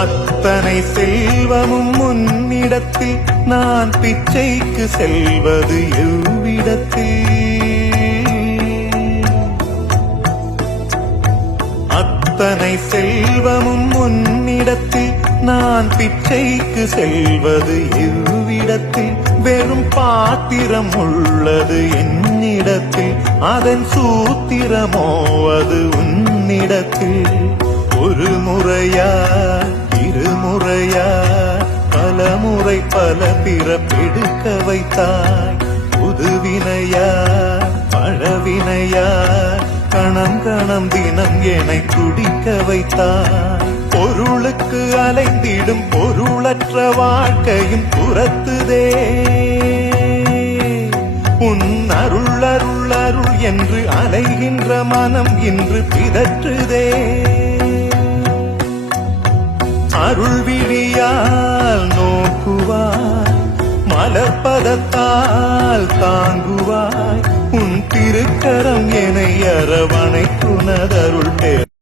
அத்தனை செல்வமும் உன்னிடத்தில் நான் பிச்சைக்கு செல்வது எவ்விடத்தில்? அத்தனை செல்வமும் உன்னிடத்தில் நான் பிச்சைக்கு செல்வது எவ்விடத்தில்? வெறும் பாத்திரம் உள்ளது என்னிடத்தில், அதன் சூத்திரமோ அது உன்னிடத்தில். ஒரு முறையா இருமுறையா பல முறை பல பிறப்பெடுக்க வைத்தாய். புதுவினையா பழவினையா கணம் கணம் தினம் என்னை குடிக்க வைத்தாய். பொருளுக்கு அலைந்திடும் பொருளற்ற வாழ்க்கையும் துரத்துதே. உன் அருள் அருள் அருள் என்று அலைகின்ற மனம் இன்று பிதற்றுதே. அருள் விழியால் நோக்குவாய், மலர்பதத்தால் தாங்குவாய். உன் திருக்கரம் என்னை அரவணைக்குனதருள்